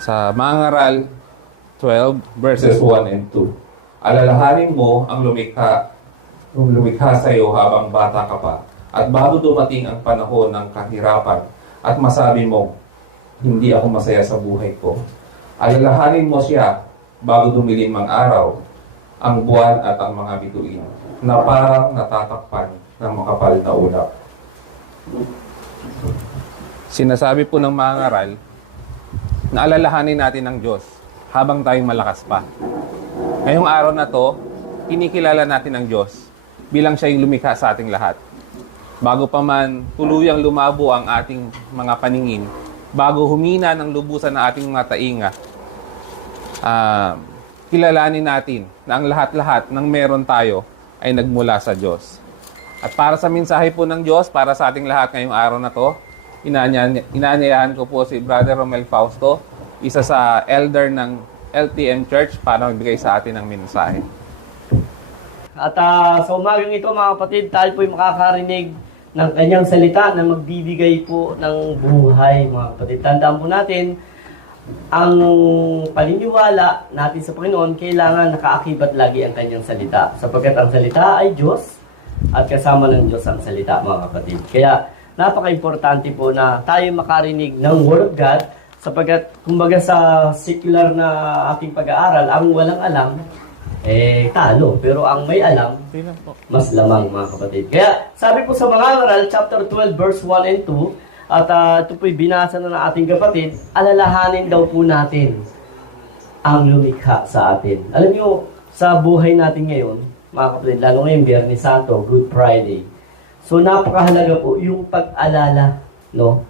Sa Mangaral 12 verses 1 and 2. Alalahanin mo ang lumikha sa iyo habang bata ka pa, at bago dumating ang panahon ng kahirapan at masabi mo, hindi ako masaya sa buhay ko. Alalahanin mo siya bago dumilim ang araw, ang buwan at ang mga bituin, na parang natatakpan ng makapal na ulap. Sinasabi po ng mga ngaral na alalahanin natin ang Diyos habang tayong malakas pa. Ngayong araw na to, kinikilala natin ang Diyos bilang siya yung lumikha sa ating lahat. Bago pa man tuluyang lumabo ang ating mga paningin, bago humina ng lubusan ng ating mga tainga, kilalanin natin na ang lahat-lahat ng meron tayo ay nagmula sa Diyos. At para sa mensahe po ng Diyos, para sa ating lahat ngayong araw na to, inaanyayahan ko po si Brother Romel Fausto, isa sa elder ng LTM Church, para magbigay sa atin ng mensahe. At sa umagang ito mga kapatid, tayo po'y makakarinig ng kanyang salita na magbibigay po ng buhay mga kapatid. Tandaan po natin, ang paniniwala natin sa Panginoon, kailangan nakaakibat lagi ang kanyang salita. Sapagkat ang salita ay Diyos at kasama ng Diyos ang salita mga kapatid. Kaya napaka-importante po na tayo makarinig ng Word of God sapagkat kumbaga sa secular na ating pag-aaral, ang walang alam, talo. Pero ang may alam, mas lamang mga kapatid. Kaya sabi po sa mga ngaral, chapter 12, verse 1 and 2, at ito po'y binasa na ng ating kapatid, alalahanin daw po natin ang lumikha sa atin. Alam niyo, sa buhay natin ngayon, mga kapatid, lalo ngayon, Biyernes Santo, Good Friday. So, napakahalaga po yung pag-alala, no?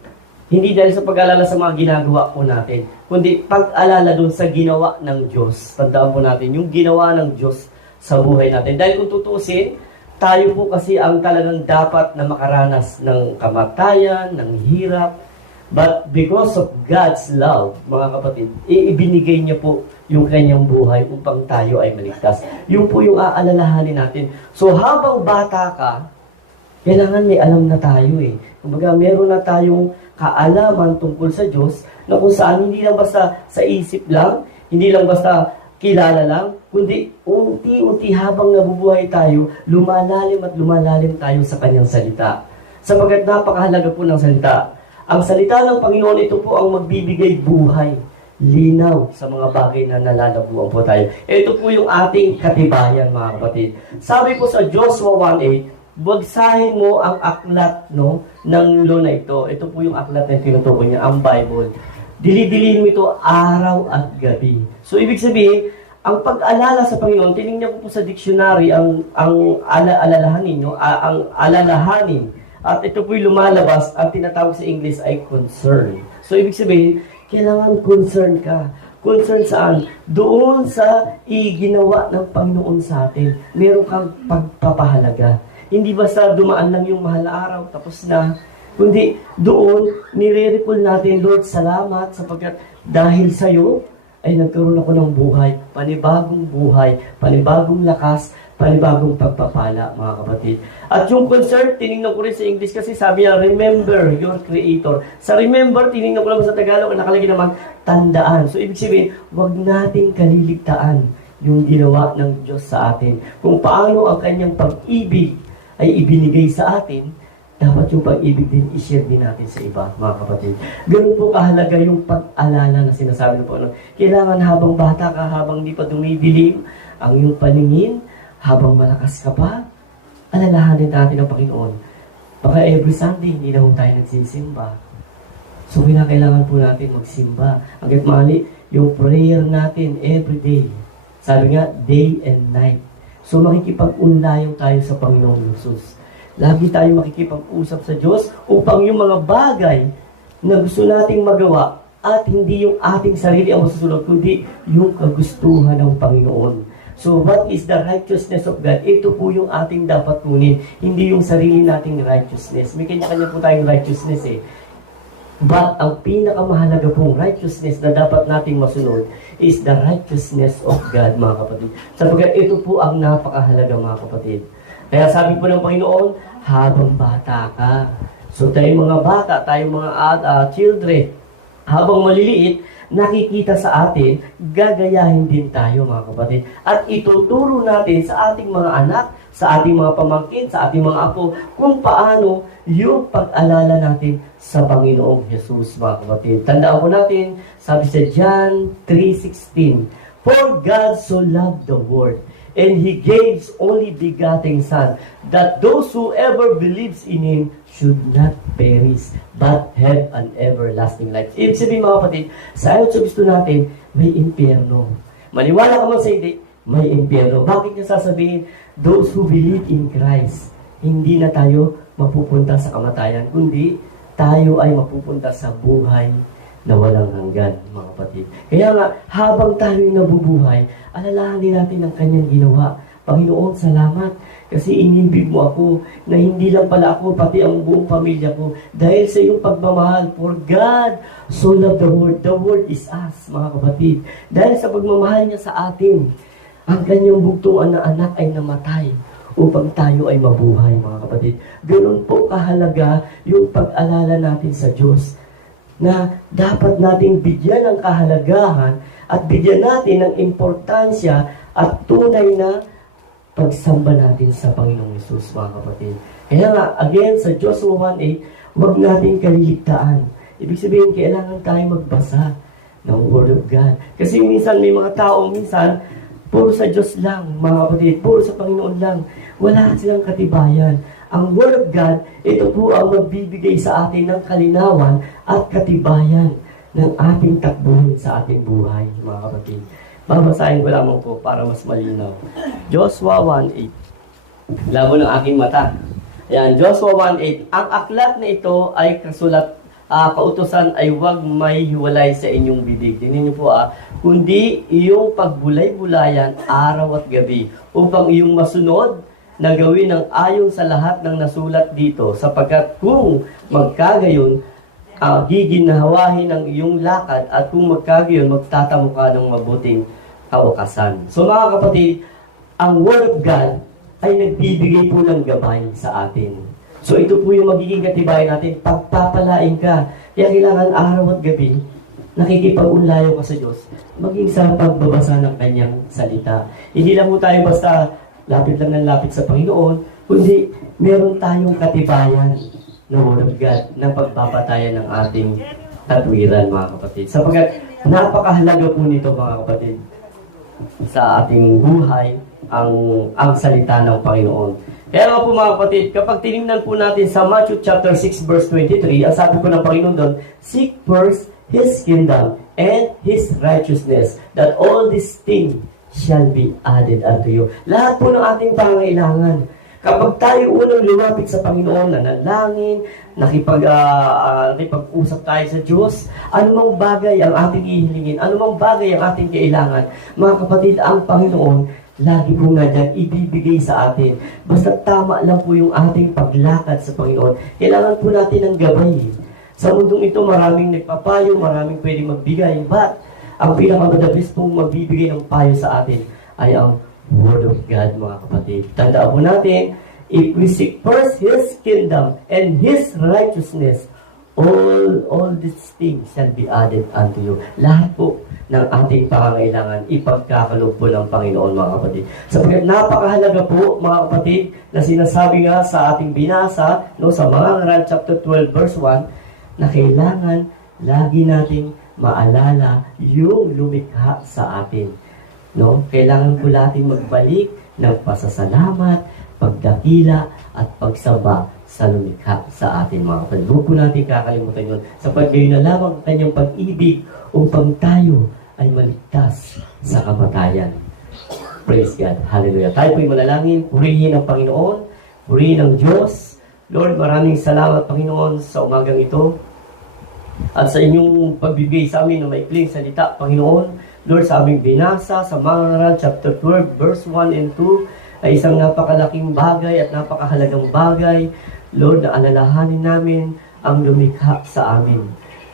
Hindi dahil sa pag-alala sa mga ginagawa po natin, kundi pag-alala dun sa ginawa ng Diyos. Tandaan po natin, yung ginawa ng Diyos sa buhay natin. Dahil kung tutusin, tayo po kasi ang talagang dapat na makaranas ng kamatayan, ng hirap. But because of God's love, mga kapatid, ibinigay niya po yung kanyang buhay upang tayo ay maligtas. Yun po yung aalalahanin natin. So habang bata ka, kailangan may alam na tayo eh. Kumbaga meron na tayong kaalaman tungkol sa Diyos na kung saan hindi lang basta sa isip lang, hindi lang basta kilala lang, kundi unti-unti habang nabubuhay tayo, lumalalim at lumalalim tayo sa kanyang salita. Sapagkat napakahalaga po ng salita. Ang salita ng Panginoon, ito po ang magbibigay buhay, linaw sa mga bagay na nalalabuan po tayo. Ito po yung ating katibayan mga kapatid. Sabi po sa Joshua 1:8, bagsahin mo ang aklat ng law na ito. Ito po yung aklat na tinutukoy niya, ang Bible. Dili-dilihin mo ito araw at gabi. So, ibig sabihin, ang pag-alala sa Panginoon, tinignan ko po sa dictionary ang alalahanin, ang alalahanin. At ito po'y lumalabas, ang tinatawag sa English ay concern. So, ibig sabihin, kailangan concern ka. Concern saan? Doon sa iginawa ng Panginoon sa atin. Meron kang pagpapahalaga. Hindi basta dumaan lang yung mahal na araw, tapos na. Kundi doon, nire-recall natin, Lord, salamat sapagkat dahil sa'yo, ay nagkaroon ako ng buhay, panibagong lakas, panibagong pagpapala, mga kapatid. At yung concern, tinignan ko rin sa English kasi sabi niya, remember your Creator. Sa remember, tinignan ko naman sa Tagalog, nakalagay naman, tandaan. So, ibig sabihin, huwag nating kaliligtaan yung ginawa ng Diyos sa atin. Kung paano ang kanyang pag-ibig ay ibinigay sa atin, dapat yung pag-ibig din i-share din natin sa iba, mga kapatid. Ganun po kahalaga yung pag-alala na sinasabi ng Panginoon. Kailangan habang bata ka, habang di pa dumidilim ang iyong paningin, habang malakas ka pa, alalahanin natin ang Panginoon. Baka every Sunday, hindi na tayo nagsisimba. So, kailangan po natin magsimba. Hanggat mali, yung prayer natin every day. Sabi nga, day and night. So, makikipag-unlayan tayo sa Panginoong Jesus. Lagi tayo makikipag-usap sa Diyos upang yung mga bagay na gusto nating magawa at hindi yung ating sarili ang masusunod, kundi yung kagustuhan ng Panginoon. So, what is the righteousness of God? Ito po yung ating dapat kunin, hindi yung sarili nating righteousness. May kanya-kanya po tayong righteousness eh. But ang pinakamahalaga pong righteousness na dapat nating masunod is the righteousness of God, mga kapatid. Sapagkat ito po ang napakahalaga, mga kapatid. Kaya sabi po ng Panginoon, habang bata ka. So tayong mga bata, tayong mga children, habang maliliit, nakikita sa atin, gagayahin din tayo mga kapatid. At ituturo natin sa ating mga anak, sa ating mga pamangkin, sa ating mga apo, kung paano yung pag-alala natin sa Panginoong Jesus mga kapatid. Tandaan po natin, sabi sa John 3:16, "For God so loved the world, and He gave His only begotten Son, that those who ever believes in Him should not perish, but have an everlasting life." Ibig sabihin mga kapatid, sa ayaw sa gusto natin, may impyerno. Maniwala ka man sa hindi, may impyerno. Bakit niya sasabihin, those who believe in Christ, hindi na tayo mapupunta sa kamatayan, kundi tayo ay mapupunta sa buhay na walang hanggan, mga kapatid. Kaya nga, habang tayo nabubuhay, alalahanin natin ang kanyang ginawa. Panginoon, salamat kasi inibig mo ako na hindi lang pala ako, pati ang buong pamilya ko. Dahil sa iyong pagmamahal, for God so loved the world. The world is us, mga kapatid. Dahil sa pagmamahal niya sa atin, ang kanyang bugtong na anak ay namatay upang tayo ay mabuhay, mga kapatid. Ganun po kahalaga yung pag-alala natin sa Diyos, na dapat nating bigyan ng kahalagahan at bigyan natin ng importansya at tunay na pagsamba natin sa Panginoong Hesus, mga kapatid. Kaya nga, again, sa Joshua 1:8, huwag natin kaliligtaan. Ibig sabihin, kailangan tayo magbasa ng Word of God. Kasi minsan, may mga tao, minsan, puro sa Diyos lang, mga kapatid, puro sa Panginoon lang. Wala silang katibayan. Ang Word of God, ito po ang magbibigay sa atin ng kalinawan at katibayan ng ating takbuhin sa ating buhay, mga kapatid. Babasahin ko lamang po para mas malinaw. Joshua 1:8. Labo ng aking mata. Ayan, Joshua 1:8. Ang aklat na ito ay kautusan ay huwag may hiwalay sa inyong bibig. Tingnan niyo po kundi iyong pagbulay-bulayan araw at gabi upang iyong masunod na gawin ang ayon sa lahat ng nasulat dito, sapagkat kung magkagayon, giginhawahin ang iyong lakad, at kung magkagayon, magtatamo ka ng mabuting kawasan. So mga kapatid, ang Word of God ay nagbibigay po ng gabay sa atin. So ito po yung magiging katibayan natin, pagpapalain ka. Kaya kailangan araw at gabi, nakikipag-unlayo ka sa Diyos, maging sa pagbabasa ng kanyang salita. Hindi lang po tayo basta lapit lang ng lapit sa Panginoon, kundi meron tayong katibayan na Word of God na pagbabatayan ng ating katwiran, mga kapatid. Sapagkat napakahalaga po nito, mga kapatid, sa ating buhay, ang salita ng Panginoon. Kaya nga po, mga kapatid, kapag tinignan po natin sa Matthew chapter 6 verse 23, ang sabi po ng Panginoon doon, "Seek first His kingdom and His righteousness, that all these things shall be added unto you." Lahat po ng ating pangangailangan. Kapag tayo unang lumapit sa Panginoon, nanalangin, nakipag-usap tayo sa Diyos, anumang bagay ang ating ihilingin, anumang bagay ang ating kailangan, mga kapatid, ang Panginoon, lagi po nga dyan, ibibigay sa atin. Basta tama lang po yung ating paglakad sa Panginoon. Kailangan po natin ng gabay. Sa mundong ito, maraming nagpapayo, maraming pwedeng magbigay, but ang pinakamadabis pong magbibigay ng payo sa atin ay ang Word of God, mga kapatid. Tandaan po natin, if we seek first His kingdom and His righteousness, all these things shall be added unto you. Lahat po ng ating pangangailangan, ipagkakaloob po ng Panginoon, mga kapatid. Sapagkat napakahalaga po, mga kapatid, na sinasabi nga sa ating binasa, sa Mga Ngaral chapter 12 verse 1, na kailangan lagi nating maalala yung lumikha sa atin. Kailangan po natin magbalik ng pasasalamat, pagdakila, at pagsamba sa lumikha sa atin, mga kapatid. Huwag po natin kakalimutan yun. Sapagkat gayon na lamang ang kanyang pag-ibig upang tayo ay maligtas sa kamatayan. Praise God. Hallelujah. Tayo po'y manalangin. Purihin ang Panginoon. Purihin ang Diyos. Lord, maraming salamat, Panginoon, sa umagang ito. At sa inyong pagbibigay sa amin ng maikling salita, Panginoon. Lord, sa aming binasa sa Mga Ngaral chapter 12 verse 1 and 2 ay isang napakalaking bagay at napakahalagang bagay, Lord, na alalahanin namin ang lumikha sa amin.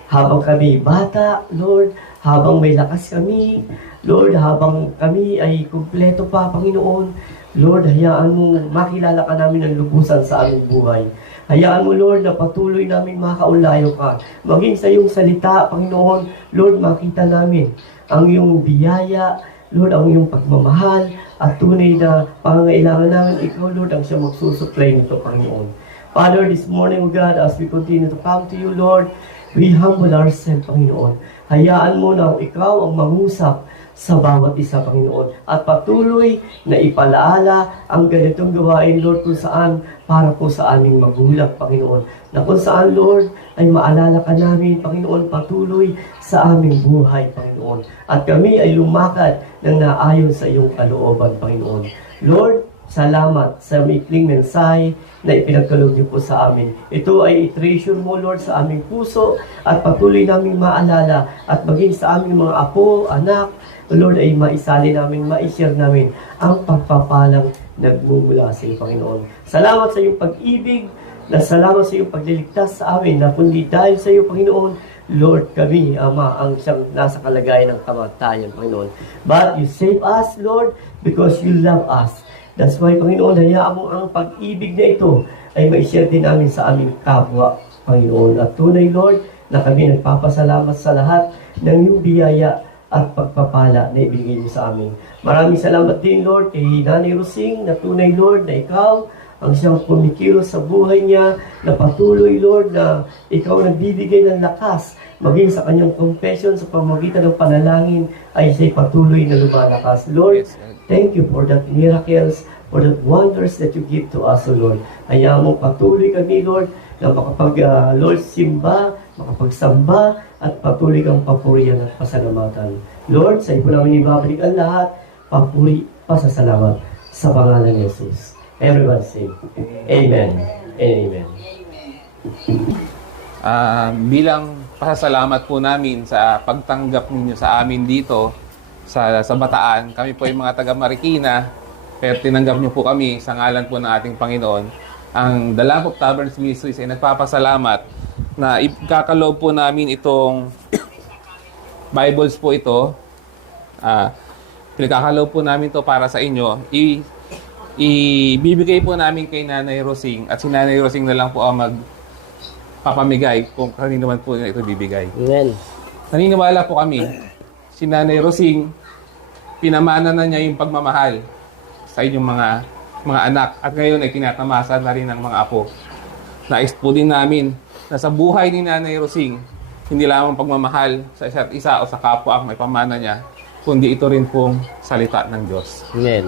Habang kami bata, Lord, habang may lakas kami, Lord, habang kami ay kumpleto pa, Panginoon, Lord, hayaan mo makilala ka namin ng lubusan sa aming buhay. Hayaan mo, Lord, na patuloy namin makaulayo ka. Maging sa iyong salita, Panginoon, Lord, makita namin ang iyong biyaya, Lord, ang iyong pagmamahal, at tunay na pangangailangan namin, ikaw, Lord, ang siya magsusupply nito, Panginoon. Father, this morning, O God, as we continue to come to you, Lord, we humble ourselves, Panginoon. Hayaan mo na ikaw ang mangusap sa bawat isa, Panginoon. At patuloy na ipalaala ang ganitong gawain, Lord, kung saan para po sa aming magulang, Panginoon. Na kung saan, Lord, ay maalala ka namin, Panginoon, patuloy sa aming buhay, Panginoon. At kami ay lumakad ng naayon sa iyong kalooban, Panginoon. Lord, salamat sa maikling mensahe na ipinagkaloob niyo po sa amin. Ito ay i-treasure mo, Lord, sa aming puso at patuloy namin maalala at maging sa aming mga apo, anak, Lord, ay maisali namin, ma-share namin ang pagpapalang nagmumula sa iyo, Panginoon. Salamat sa iyong pag-ibig, na salamat sa iyong pagliligtas sa amin, na kundi dahil sa iyo, Panginoon, Lord, kami, Ama, ang siyang nasa kalagayan ng kamatayan, Panginoon. But you save us, Lord, because you love us. That's why, Panginoon, hayaan mo ang pag-ibig na ito ay ma-share din namin sa aming kapwa, Panginoon. At tunay, Lord, na kami nagpapasalamat sa lahat ng iyong biyaya at pagpapala na ibigay mo sa amin. Maraming salamat din, Lord, kay Nanay Rosing, na tunay, Lord, na ikaw ang siyang kumikilos sa buhay niya, na patuloy, Lord, na ikaw nagbibigay ng lakas, maging sa kanyang confession sa pamamagitan ng panalangin, ay siya'y patuloy na lumalakas. Lord, thank you for that miracles, for that wonders that you give to us, O Lord. Hayaan mo patuloy kami, Lord, na Lord, simba, makapagsamba, at patuloy kang papurihan at pasalamatan. Lord, sa iyo po namin ibabalik ang lahat, papuri, pasasalamat sa pangalan ni Jesus. Everyone say, Amen and Amen. Bilang pasasalamat po namin sa pagtanggap ninyo sa amin dito sa Bataan, kami po ay mga taga Marikina, pero tinanggap niyo po kami sa ngalan po ng ating Panginoon. Ang The Lamp of Taberns Ministries ay nagpapasalamat na ikakaloob po namin itong Bibles po ito. Pinagkakaloob po namin to para sa inyo. Ibibigay po namin kay Nanay Rosing at si Nanay Rosing na lang po ang magpapamigay kung kanino man po ito bibigay. Amen. Naniniwala po kami, si Nanay Rosing, pinamana na niya yung pagmamahal sa inyong mga anak at ngayon ay tinatamasa na rin ng mga apo. Nais po din namin na sa buhay ni Nanay Rosing, hindi lamang pagmamahal sa isa't isa o sa kapwa ang may pamana niya, kundi ito rin pong salita ng Diyos. Amen.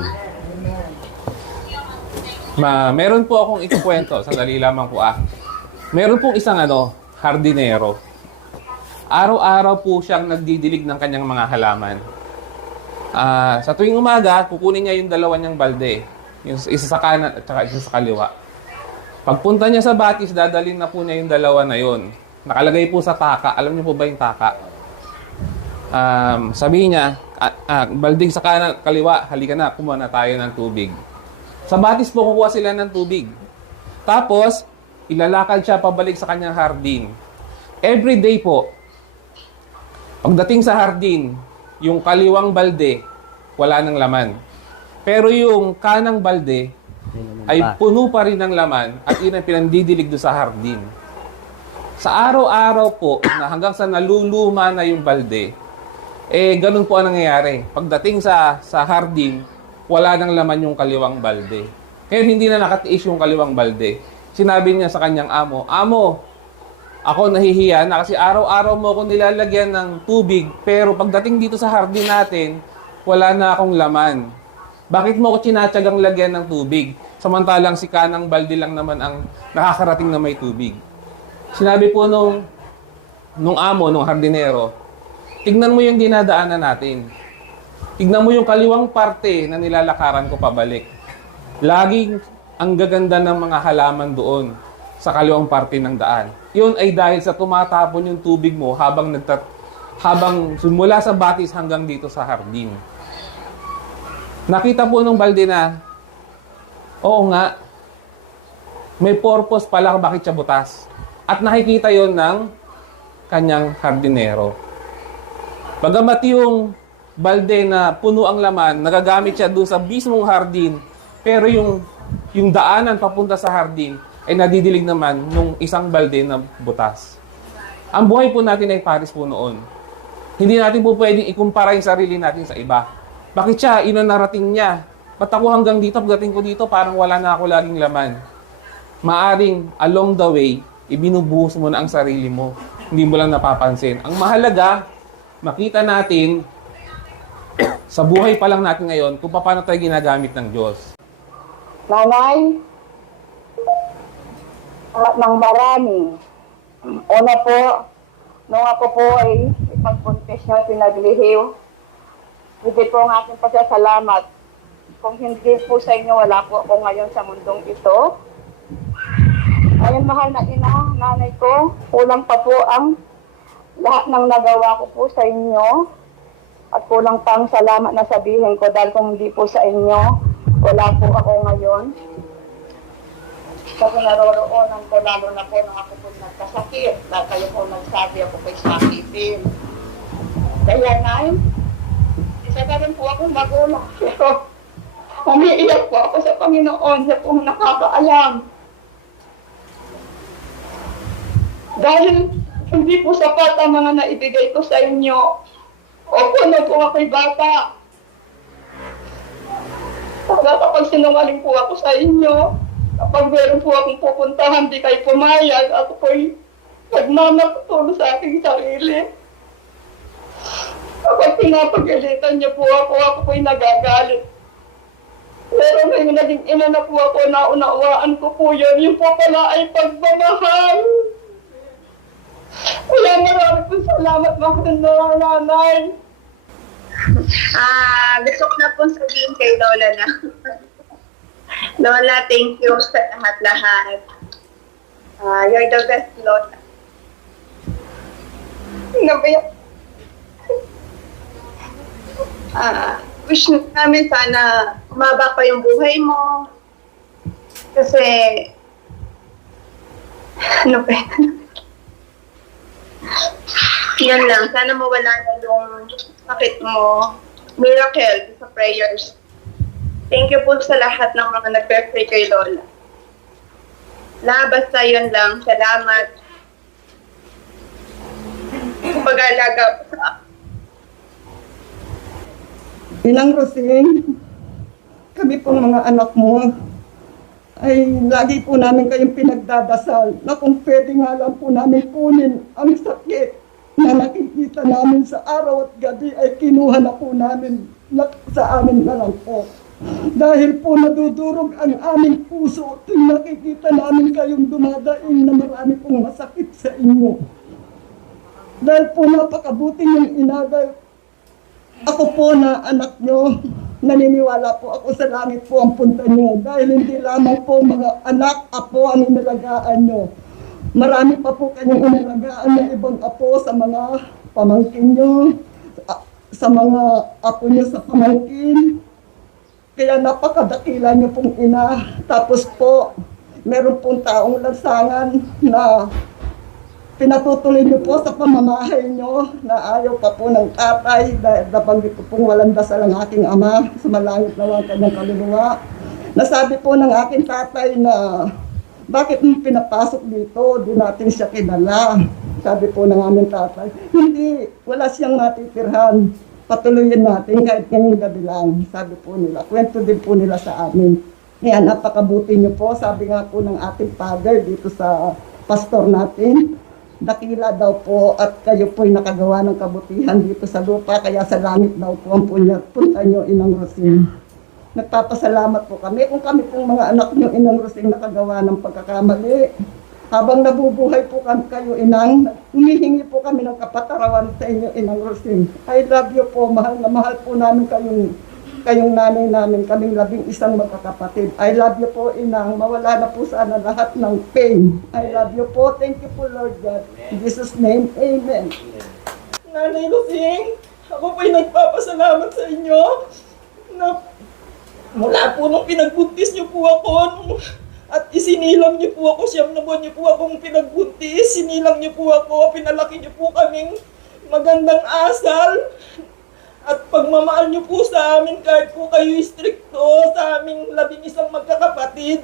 Meron po akong ikukwento, sandali lamang po Meron pong isang hardinero. Araw-araw po siyang nagdidilig ng kanyang mga halaman. Sa tuwing umaga, kukunin niya yung dalawa niyang balde. Yung isa sa kanan at saka isa sa kaliwa. Pagpunta niya sa batis, dadalhin na po niya yung dalawa na yon. Nakalagay po sa taka. Alam niyo po ba yung taka? Sabihin niya, baldig sa kanan, kaliwa, halika na, kumuha na tayo ng tubig. Sa batis po, kukuha sila ng tubig. Tapos, ilalakad siya pabalik sa kanyang hardin. Every day po, pagdating sa hardin, yung kaliwang balde, wala ng laman. Pero yung kanang balde, ay puno pa rin ng laman at yun ang pinandidilig doon sa hardin. Sa araw-araw po, na hanggang sa naluluma na yung balde, ganun po ang nangyayari. Pagdating sa hardin, wala nang laman yung kaliwang balde. Kaya hindi na nakatiis yung kaliwang balde. Sinabi niya sa kanyang amo, Amo, ako nahihiya na kasi araw-araw mo ako nilalagyan ng tubig, pero pagdating dito sa hardin natin, wala na akong laman. Bakit mo ako tinatyagang lagyan ng tubig? Samantalang si kanang balde lang naman ang nakakarating na may tubig. Sinabi po nung amo, nung hardinero, tignan mo yung dinadaanan natin. Tignan mo yung kaliwang parte na nilalakaran ko pabalik. Laging ang gaganda ng mga halaman doon sa kaliwang parte ng daan. Yun ay dahil sa tumatapon yung tubig mo habang mula sa batis hanggang dito sa hardin. Nakita po nung balde na, oo nga, may purpose pala kung bakit siya butas. At nakikita yon ng kanyang hardinero. Bagamat yung balde na puno ang laman, nagagamit siya doon sa mismong hardin, pero yung daanan papunta sa hardin ay nadidilig naman nung isang balde na butas. Ang buhay po natin ay pares po noon. Hindi natin po pwedeng ikumpara yung sarili natin sa iba. Bakit siya? Ino narating niya. Ba't ako hanggang dito, pagdating ko dito, parang wala na ako laging laman. Maaring along the way, ibinubuhos mo na ang sarili mo. Hindi mo lang napapansin. Ang mahalaga, makita natin sa buhay pa lang natin ngayon kung paano tayo ginagamit ng Diyos. Nanay, ng marami. Una po, nung ako po ay ipagpuntis niyo, pinaglihiw, hindi po ang aking pasasalamat. Kung hindi po sa inyo, wala po ako ngayon sa mundong ito. Ayun, mahal na ina, nanay ko, kulang pa po ang lahat ng nagawa ko po sa inyo. At kulang pang salamat na sabihin ko dahil kung hindi po sa inyo, wala po ako ngayon. Kasi naroroonan ko lalo na po nung ako po nagkasakit. Dahil kayo po nagsabi ako po'y sakitin. Kaya nay, isa ka rin po akong magulang. Pero umiiyak po ako sa Panginoon sa pong nakakaalam. Dahil hindi po sapat ang mga naibigay ko sa inyo. Opo, na po ako'y bata. Kapag sinungaling po ako sa inyo, kapag meron po akong pupuntahan, di kayo pumayag, ako po'y nagmamatulo sa aking sarili. Kapag pinapagalitan niyo po ako po'y nagagalit. Pero ngayon naging ina na po ako, naunawaan ko po yun. Yung po pala ay pagmamahal. Kaya marami po salamat mga nanay. Gusto ko na pong sabihin kay Lola na Lola, thank you sa lahat-lahat. You're the best, Lola. Nabiyak. Wish namin sana umaba pa yung buhay mo. Kasi, ano ba yan lang, sana mawala na yung sakit mo. Miracle sa prayers. Thank you po sa lahat ng mga nag-pray kay Lola. Basta yun lang. Salamat. Pag-alaga po sa Inang Rosing, kami pong mga anak mo, ay lagi po namin kayong pinagdadasal na kung pwede nga lang po namin kunin ang sakit na nakikita namin sa araw at gabi ay kinuha na po namin sa amin na lang po. Dahil po nadudurog ang aming puso tuwing nakikita namin kayong dumadaing na marami pong masakit sa inyo. Dahil po napakabuti yung inagay. Ako po na anak nyo, naniniwala po ako sa langit po ang punta nyo. Dahil hindi lamang po mga anak, apo ang inalagaan nyo. Marami pa po kanyang inalagaan ng ibang apo sa mga pamangkin nyo, sa mga apo nyo sa pamangkin. Kaya napakadakila nyo pong ina. Tapos po, meron pong taong lansangan na pinatutuloy niyo po sa pamamahay niyo na ayaw pa po ng tatay dahil nabanggit ko pong walang dasal ang aking ama, sumalangit na ang kanyang kaluluwa. Nasabi po ng aking tatay na bakit mo pinapasok dito, di natin siya kilala. Sabi po ng aming tatay, hindi, wala siyang natitirhan. Patuloyin natin kahit ngayong gabi lang. Sabi po nila, kwento din po nila sa amin. Kaya napakabuti niyo po, sabi nga po ng ating father dito sa pastor natin, dakila daw po at kayo po'y nakagawa ng kabutihan dito sa lupa, kaya sa langit daw po ang punta nyo, Inang Rosing. Nagpapasalamat po kami kung kami pong mga anak nyo, Inang Rosing, nakagawa ng pagkakamali. Habang nabubuhay po kami kayo, Inang, humihingi po kami ng kapatarawan sa inyo, Inang Rosing. I love you po, mahal na mahal po namin kayong nanay namin, kaming 11 magkakapatid. I love you po, Inang. Mawala na po sana lahat ng pain. I love you po. Thank you po, Lord God. In Jesus' name, Amen. Nanay Rosing, ako po'y nagpapasalamat sa inyo na mula po nung pinagbuntis niyo po ako at isinilang niyo po ako, 9 buwan niyo po akong pinagbuntis, sinilang niyo po ako, pinalaki niyo po kaming magandang asal. At pagmamahal niyo po sa amin kahit po kayo istrikto sa aming 11 magkakapatid.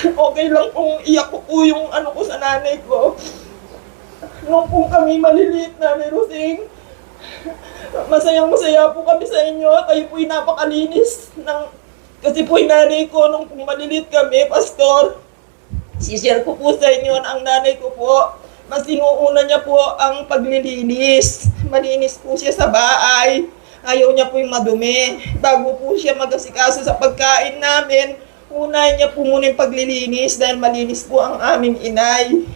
okay lang kung iyak ko po yung ano ko sa nanay ko. Nung po kami maliliit, Nanay Rosing, masayang-masaya po kami sa inyo. Kayo po'y napakalinis kasi po'y nanay ko nung maliliit kami, Pastor. Sishare ko po sa inyo na ang nanay ko po, mas inuuna niya po ang paglilinis. Malinis po siya sa bahay. Ayaw niya po yung madumi. Bago po siya mag-asikaso sa pagkain namin, unahin niya po muna yung paglilinis dahil malinis po ang aming inay.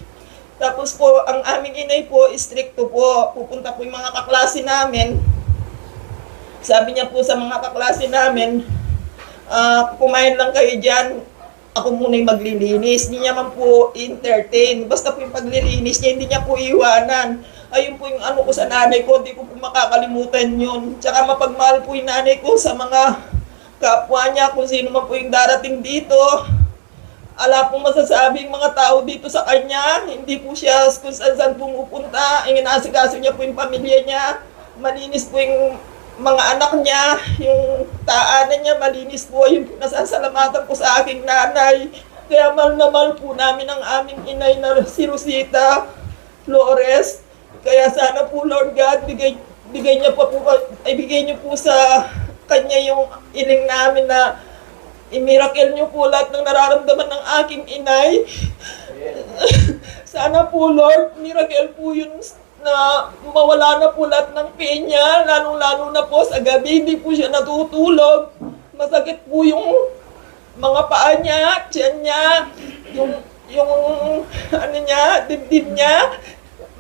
Tapos po, ang aming inay po, stricto po. Pupunta po yung mga kaklase namin. Sabi niya po sa mga kaklase namin, kumain lang kayo dyan, ako muna yung maglilinis. Hindi niya man po entertain. Basta po yung paglilinis niya, hindi niya po iwanan. Ayun po yung ano ko sa nanay ko, hindi ko po makakalimutan yun. Tsaka mapagmahal po yung nanay ko sa mga kapwa niya, kung sino man po yung darating dito. Ala pong masasabing mga tao dito sa kanya, hindi po siya kung saan pumupunta, inasikaso niya po yung pamilya niya, malinis po yung mga anak niya, yung taanan niya, malinis po, yung nasasalamatan po sa aking nanay. Kaya mahal na mahal po namin ang aming inay na si Rosita Flores. Kaya sana po Lord God, bigay niyo po sa kanya yung iling namin na i-miracle niyo po lahat ng nararamdaman ng aking inay. Sana po Lord, miracle po yun na mawala na po lahat ng pain niya, lalong-lalo na po sa gabi, hindi po siya natutulog. Masakit po yung mga paa niya, tiyan niya, yung ano niya, dibdib niya.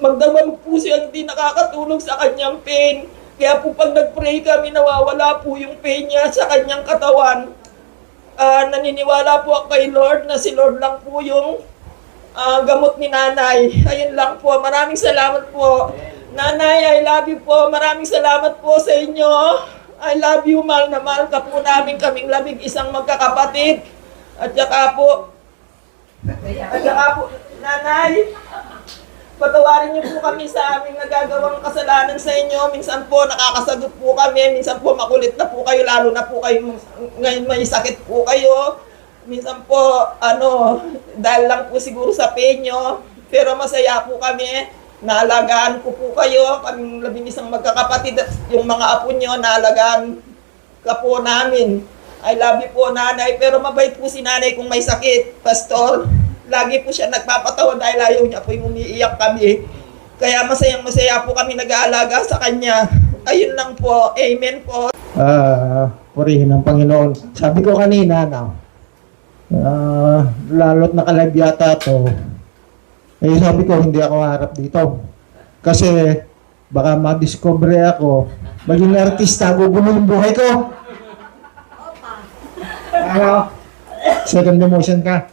Magdamag po siya, hindi nakakatulog sa kanyang pain. Kaya po pag nag-pray kami, nawawala po yung pain niya sa kanyang katawan. Naniniwala po ako kay Lord na si Lord lang po yung gamot ni nanay. Ayun lang po. Maraming salamat po. Nanay, I love you po. Maraming salamat po sa inyo. I love you, mahal na mahal ka po namin kaming labing isang magkakapatid. At saka po, nanay, patawarin niyo po kami sa aming nagagawang kasalanan sa inyo. Minsan po nakakasagot po kami, minsan po makulit na po kayo, lalo na po kayo ngayon may sakit po kayo. Minsan po, dahil lang po siguro sa penyo, pero masaya po kami. Naalagaan ko po kayo, kaming labing isang magkakapatid at yung mga apo nyo, naalagaan ka po namin. I love you po, nanay, pero mabait po si nanay kung may sakit, Pastor. Lagi po siya nagpapatawa dahil ayaw niya po yung umiiyak kami. Kaya masayang-masaya po kami nag-aalaga sa kanya. Ayun lang po. Amen po. Purihin ng Panginoon. Sabi ko kanina, lalo't nakalive yata to, sabi ko hindi ako harap dito. Kasi baka madiscover ako, maging artista, gugulo yung buhay ko. Second demotion ka.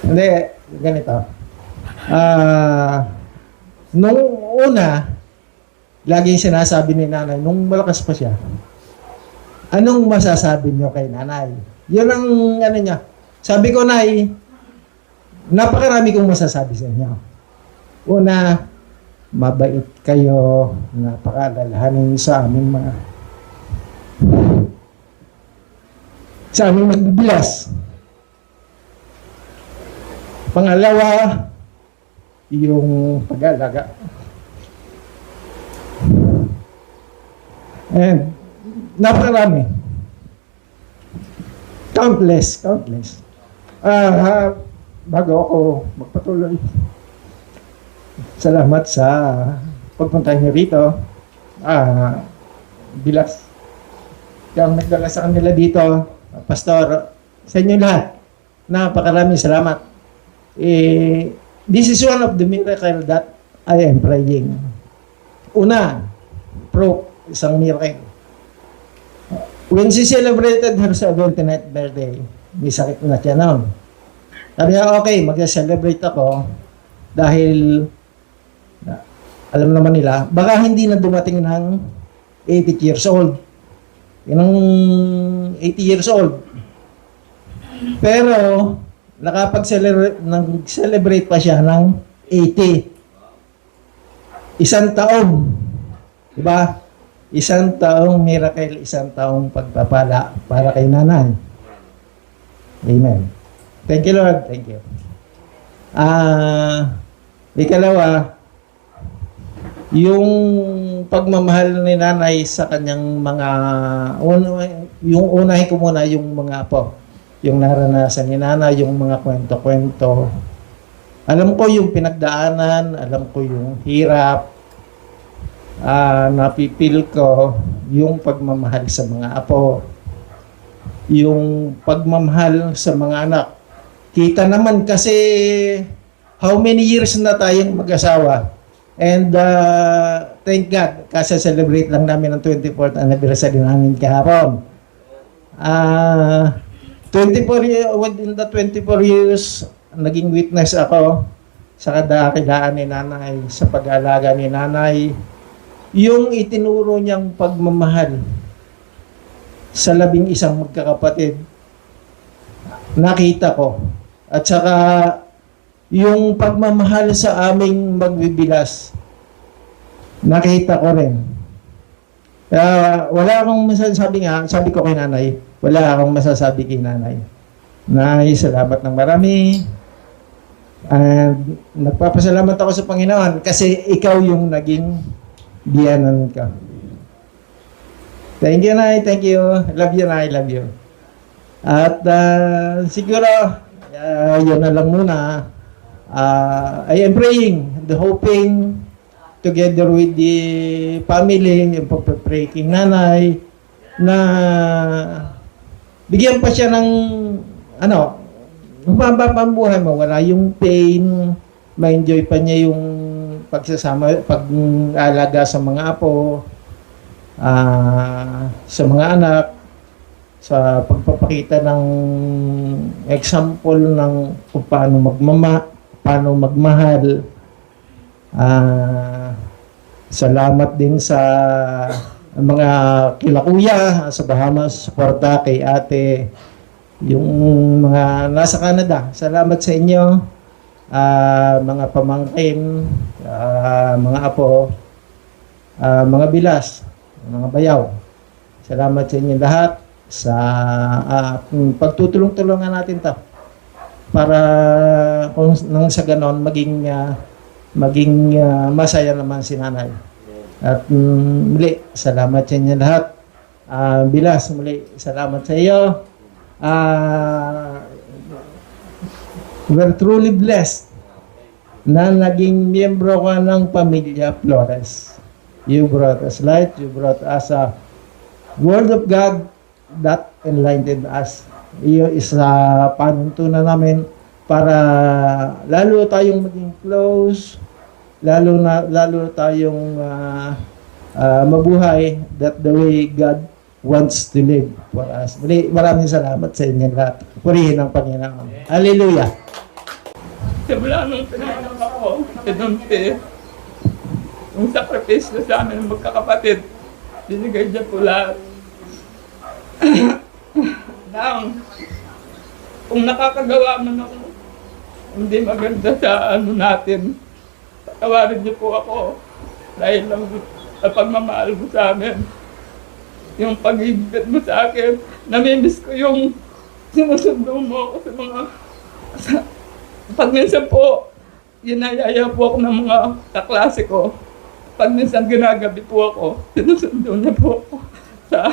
Hindi, ganito. Nung una, laging sinasabi ni nanay, nung malakas pa siya, anong masasabi niyo kay nanay? Yun ang ano niya. Sabi ko, nay, napakarami kong masasabi sa inyo. Una, mabait kayo, napakalalahanin sa aming magbibilas. Pangalawa, yung pag-alaga. And napakarami. Countless. Bago ako magpatuloy, salamat sa pagpunta niyo rito. Bilas. Yung nagdala sa kanila dito, Pastor, sa inyo lahat, napakaraming salamat. This is one of the miracle that I am praying. Una, isang miracle. When she celebrated her 79th birthday, may sakit na siya noon. Sabi niya, okay, mag-celebrate ako dahil alam naman nila, baka hindi na dumating ng 80 years old. Yun ang 80 years old. Pero, nag-celebrate pa siya ng 80. Isang taon. Diba? Isang taong miracle, isang taong pagpapala para kay nanay. Amen. Thank you, Lord. Thank you. Ikalawa, yung pagmamahal ni nanay sa kanyang mga, yung unahin ko muna yung mga apo, yung naranasan ni nanay, yung mga kwento-kwento. Alam ko yung pinagdaanan, alam ko yung hirap, napipil ko yung pagmamahal sa mga apo, yung pagmamahal sa mga anak. Kita naman kasi how many years na tayong mag-asawa. And thank God, kasi celebrate lang namin ang 24th anniversary namin kahapon. within the 24 years, naging witness ako sa kadakilaan ni nanay, sa pag-aalaga ni nanay. Yung itinuro niyang pagmamahal sa 11 magkakapatid, nakita ko. At saka yung pagmamahal sa aming magbibilas, nakita ko rin. Wala akong masasabi nga, sabi ko kay nanay, wala akong masasabi kay nanay. Nay, salamat ng marami. And nagpapasalamat ako sa Panginoon kasi ikaw yung naging biyanan ka. Thank you, Nay. Thank you. Love you, Nay. Love you. At siguro, yun na lang muna. I am praying and hoping together with the family, yung pagpapray kay nanay, na bigyan pa siya ng mababa pa ang buhay, mawala yung pain, ma-enjoy pa niya yung pagsasama, pag-alaga sa mga apo, sa mga anak, sa pagpapakita ng example ng kung paano magmahal. Salamat din sa mga kila kuya sa Bahamas, suporta kay ate, yung mga nasa Canada. Salamat sa inyo, mga pamangkin, mga apo, mga bilas, mga bayaw. Salamat sa inyo lahat sa pagtutulong-tulungan natin to para kung nang sa ganon maging masaya naman si nanay. At muli, salamat sa inyo lahat. Bilas, muli, salamat sa iyo. We're truly blessed na naging miyembro ka ng pamilya Flores. You brought us light, you brought us a word of God that enlightened us. Iyo isa panuntunan namin para lalo tayong maging close, lalo tayong mabuhay that the way God wants to live for us. Maraming salamat sa inyo lahat. Purihin ang Panginoon. Hallelujah! Simula nung pinanganak ako, pinunti, yung sakripisyo sa amin ng magkakapatid, binigay niya po lahat. Kung nakakagawa man ako, hindi maganda sa natin, patawarin niyo po ako dahil lang sa pagmamahal mo sa amin. Yung pag-ibig mo sa akin, namimiss ko yung sinusundo mo ako sa mga... Pag minsan po, ginayaya po ako ng mga kaklase ko. Pag minsan ginagabi po ako, sinusundo niya po ako sa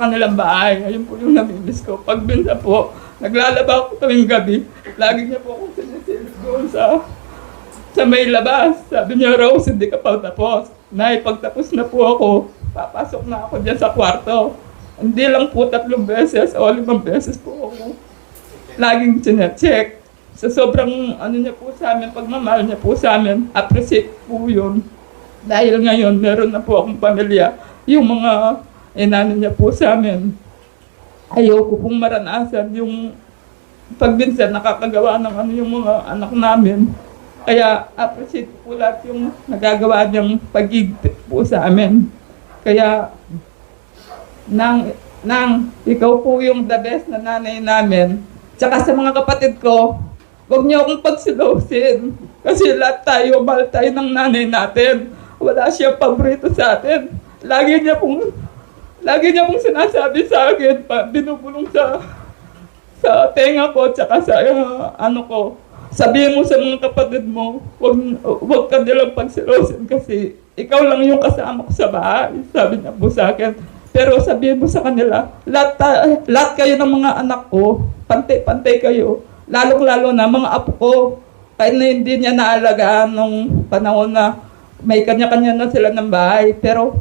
kanilang bahay. Ayun po yung namimiss ko. Pag minsan po, naglalaba ako tuwing gabi, lagi niya po ako sinisilip doon sa may labas. Sabi niya, Rose, hindi ka pa tapos. Nay, pagtapos na po ako, papasok na ako dyan sa kwarto. Hindi lang po 3 beses o 5 beses po ako laging sinecheck. Sa sobrang niya po sa amin, pagmamahal niya po sa amin, appreciate po yun. Dahil ngayon, meron na po akong pamilya. Yung mga inano niya po sa amin, ayoko pong maranasan yung pagbinsan nakakagawa ng yung mga anak namin. Kaya appreciate po lahat yung nagagawa niyang pag-ibig po sa amin. Kaya, nang ikaw po yung the best na nanay namin. Tsaka sa mga kapatid ko, huwag niyo akong pagsilosin. Kasi lahat tayo, mahal tayo ng nanay natin. Wala siya paborito sa atin. Lagi Lagi niya pong sinasabi sa akin, binubulong sa tenga ko at saka sa ano ko. Sabihin mo sa mga kapatid mo, wag ka nilang pagsilosin kasi ikaw lang yung kasama ko sa bahay. Sabi niya po sa akin. Pero sabihin mo sa kanila, lahat kayo ng mga anak ko, pantay-pantay kayo. Lalong-lalo na mga apo ko. Kahit na hindi niya naalagaan nung panahon na may kanya-kanya na sila ng bahay. Pero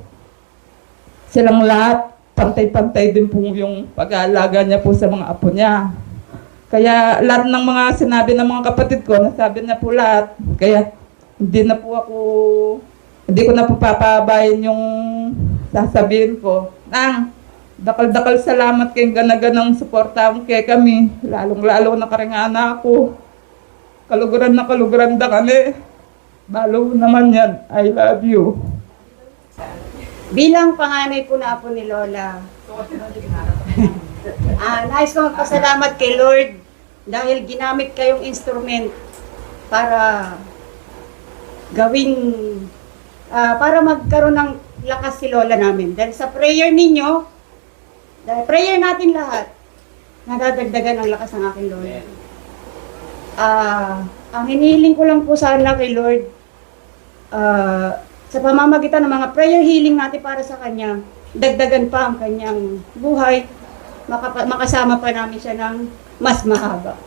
silang lahat, pantay-pantay din po yung pag-aalaga niya po sa mga apo niya. Kaya lahat ng mga sinabi ng mga kapatid ko, nasabi niya po lahat. Kaya hindi ko na po papabayin yung sasabihin ko. Nang, dakal-dakal salamat kay ganaganang suporta mo kay kami. Lalong-lalo na karingana ako. Kaluguran na kaluguran da kami. Balo naman yan. I love you. Bilang panganay po na apo ni Lola, nais ko magpasalamat kay Lord dahil ginamit kayong instrument para para magkaroon ng lakas si Lola namin. Dahil sa prayer ninyo, dahil prayer natin lahat, nadadagdagan ang lakas ng aking Lord. Ang hinihiling ko lang po sana kay Lord, sa pamamagitan ng mga prayer healing natin para sa Kanya, dagdagan pa ang Kanyang buhay, makasama pa namin siya ng mas mahaba.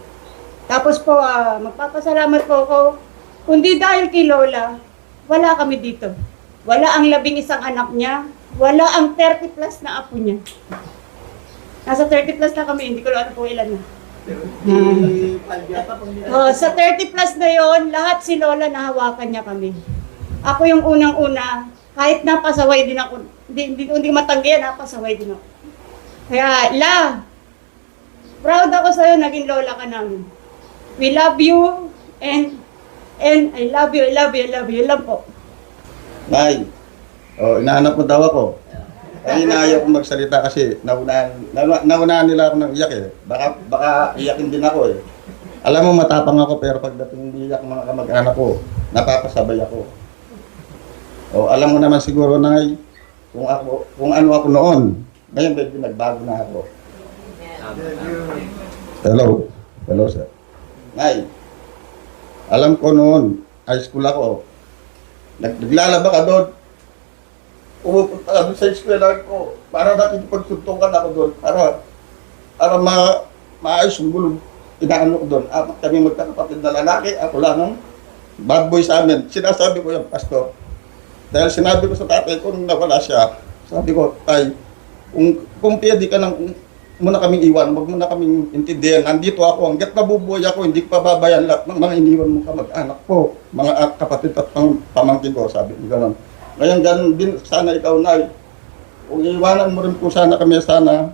Tapos po, magpapasalamat po ako, kundi dahil kay Lola, wala kami dito. Wala ang 11 anak niya, wala ang 30 plus na apo niya. Nasa 30 plus na kami, hindi ko alam po ilan na. Sa 30 plus na yon, lahat si Lola nahawakan niya kami. Ako yung unang-una, kahit napasaway din ako, hindi matanggihan, napasaway din ako. Kaya, proud ako sa'yo, naging lola ka namin. We love you, and I love you, I love you, I love you. Lang po. Nay, inahanap mo daw ako. Ay, inaayok ko magsalita kasi naunahan nila ako ng iyak eh. Baka iyakin din ako eh. Alam mo, matapang ako pero pagdating iyak mga kamag-anak ko, napapasabay ako. Alam mo naman siguro, Nay, kung ano ako noon. Ngayon, medyo nagbago na ako. Hello, sir. Nay, alam ko noon, high school ako. Naglalaba ka doon. Pumupunta ka doon sa eskwela ko. Para nakikipagsuntukan ako doon. Para maayos yung gulong. Inaano ko doon. Kami magkakapatid na lalaki. Ako lang ang bad boy sa amin. Sinasabi ko yung pastor. Dahil sinabi ko sa tatay ko nung nawala siya, sabi ko, tay, kung pwede ka nang muna kaming iwan, wag mo na kaming intindihan. Nandito ako, hanggat nabubuhay ako, hindi ko pababayan lahat ng mga iniwan mong kamag-anak ko, mga kapatid at pamangkin ko, sabi ko gano'n. Ngayon, gano'n din sana ikaw, Nay. Kung iwanan mo rin po sana kami, sana,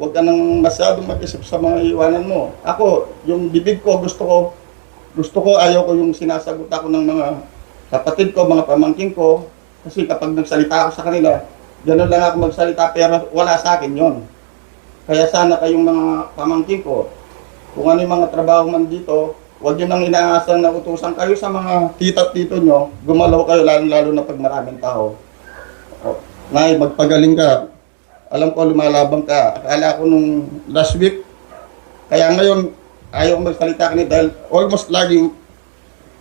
huwag ka nang masyadong mag-isip sa mga iwanan mo. Ako, yung bibig ko, gusto ko, ayaw ko yung sinasagot ako ng mga kapatid ko, mga pamangkin ko, kasi kapag nagsalita ako sa kanila, gano'n lang ako magsalita, pero wala sa akin yon. Kaya sana kayong mga pamangkin ko, kung ano yung mga trabaho man dito, huwag nyo nang inaasang na utusan kayo sa mga tita at tito nyo, gumalaw kayo lalo na pag maraming tao. Nay, magpagaling ka. Alam ko lumalabang ka. Akala ko nung last week, kaya ngayon, ayaw ko magsalita kanina dahil almost laging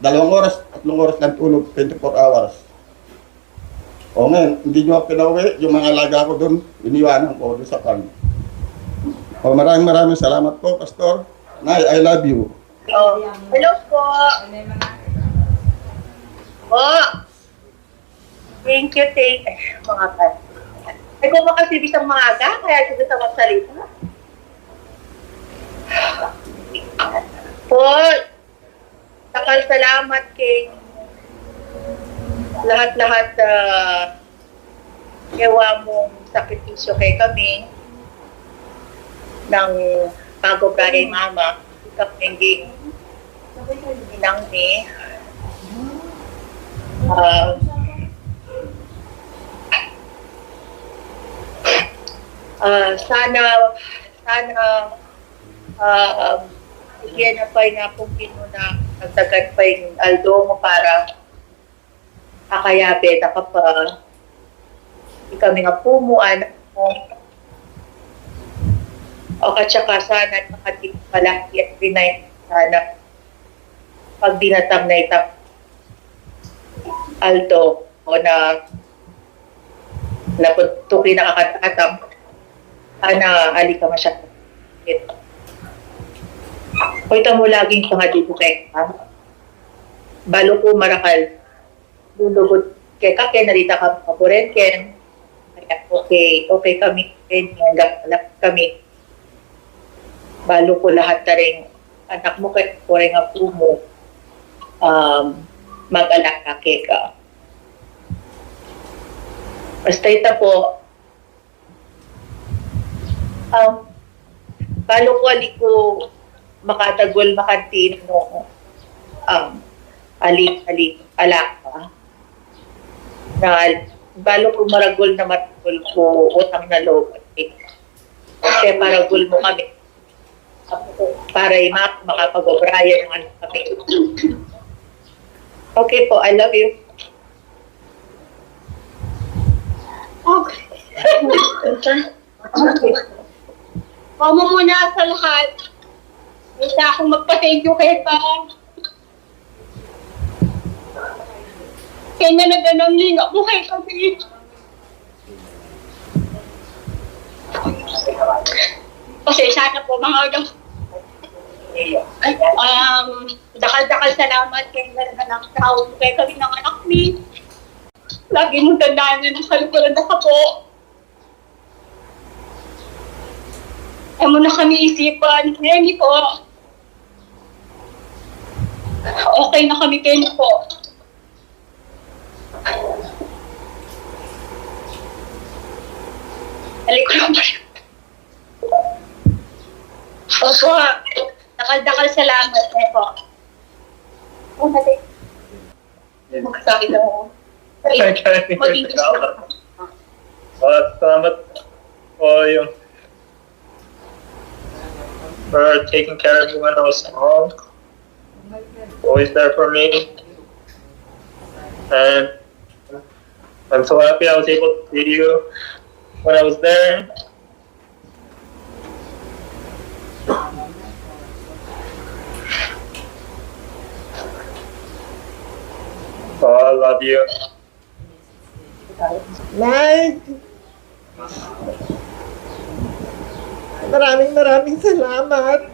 2 oras, 3 oras lang tulog, 24 hours. Ngayon, hindi nyo pinauwi, yung mga alaga ko doon, iniwanan ko doon sa kan. Maraming salamat po, Pastor. Nay, I love you. Hello po. Thank you, mga ka. Ay, kung makasibis ang maaga, kaya siya sa magsalita. Po, takal salamat kay lahat-lahat gawa mong sakripisyo kay kami ng bago kay mama. Kapinggi inang ni sana bigyan na pa na kung na nagdagan pa yung aldo mo para akayabe na kami nga pumuan O at saka sana nakating palaki at pinay sana pag dinatang na itap alto o na naputukin nakakatatang ana ali ka masyado. O ito mo laging pangadipo kay ka. Balo ko marakal. Lulubot kay ka, kaya narita ka paboret ken. Okay kami. Hanggang kami. Balo ko lahat na rin anak mo kay kore nga po mo mag-alaka kay ka. Basta ito po, balo ko aliko makatagol makantin no alaka na balo ko maragol na matagol ko utang na loob kaya paragol mo kami para makapag-obraya ng anak kami. Okay po, I love you. Okay. Mama muna sa lahat. Isa akong magpa-thank you kay Pa. Kaya na ganang lingap mo kay kami. Pasensya na po mga dakal-dakal salamat kay ng tao kay kami ng anak ni. Lagi mong tandaan na nakalukulan na ka po. Ay mo na kami isipan. Kenny po. Okay na kami, Kenny po. Halika lang ba? Opo. Dakal-dakal salamat. Eko. Magkasakit ako. Mag-English na. Salamat po yung for taking care of me when I was small. Always there for me. And I'm so happy I was able to see you when I was there. So I love you. Mike! Maraming salamat.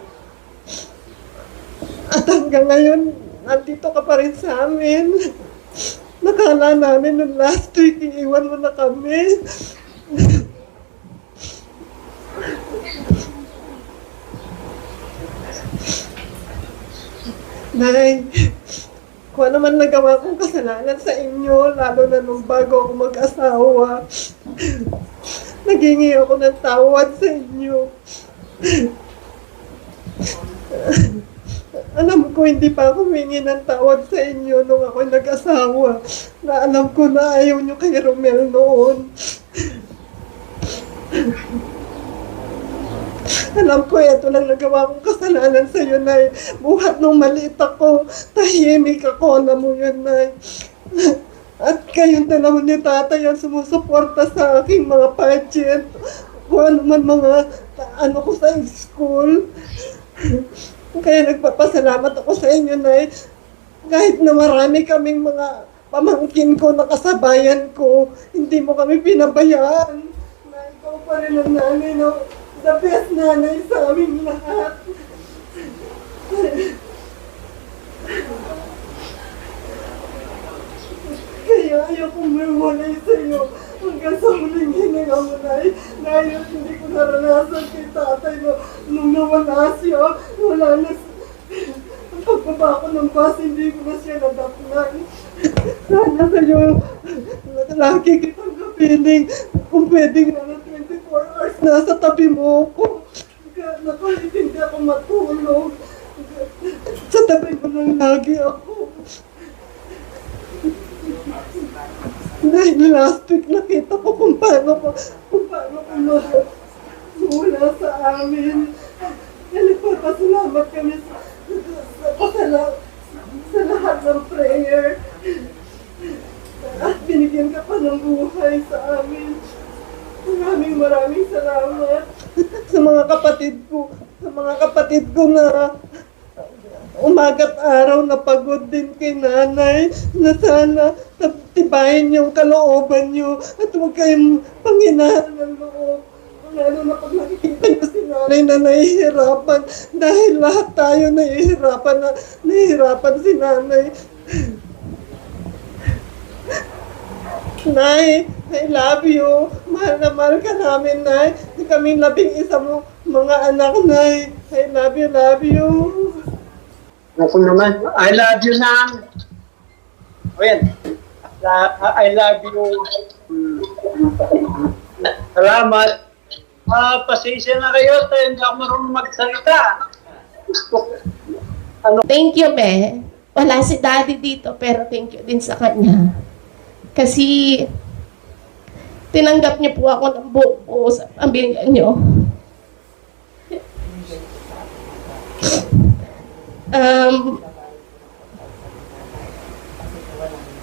At hanggang ngayon, nandito ka pa rin sa amin. Nakala namin nung last week, iiwan mo na kami. Nay, kung ano man nagawa kong kasalanan sa inyo, lalo na nung bago ako mag-asawa, naghingi ako ng tawad sa inyo. Alam ko hindi pa ako humingi ng tawad sa inyo nung ako nag-asawa, na alam ko na ayaw nyo kay Romel noon. Alam ko, ito lang nagawa kong kasalanan sa iyo, Nay. Buhat nung maliit ako, tahimik ako, alam mo yun, Nay. At kayong dalawa ni Tatay ang sumusuporta sa aking mga budget. Kung ano man mga ano ko sa school. Kaya nagpapasalamat ako sa inyo, Nay. Kahit na marami kaming mga pamangkin ko na kasabayan ko, hindi mo kami pinabayaan. Na ikaw pa rin ang nanay, no? The best nanay sa aming lahat. Kaya ayaw kong mawalay sa iyo hanggang sa huling hininga mo, Nay. Dahil hindi ko naranasan kay Tatay nung nawala siya. Wala na ang pagbaba ko ng bus, hindi ko na siya nadaknan. Sana sa iyo, lagi kitang kapiling kung pwedeng na 24 hours nasa tabi mo ko. Na kahit hindi ako matulog, sa tabi mo lang lagi ako. Dahil last week nakita ko kung paano ko mula sa amin. Nagpapasalamat kami sa lahat ng prayer. At binigyan ka pa ng buhay sa amin. Maraming salamat sa mga kapatid ko na umaga't araw na pagod din kay nanay, na sana tibayin yung kalooban nyo at huwag kayong panghinaan ng loob. Lalo na pag nakikita nyo si nanay na nahihirapan, dahil lahat tayo nahihirapan si nanay. Nay, I love you. Mahal na mahal ka namin, Nay. Kaming 11 mo mga anak, Nay. I love you. Ako naman, I love you, Nang. Well, I love you. Salamat. Pasensya na kayo, hindi ako marunong magsalita. Thank you, Be. Wala si Daddy dito, pero thank you din sa kanya. Kasi tinanggap niyo po ako ng buong puso sa pamilya niyo.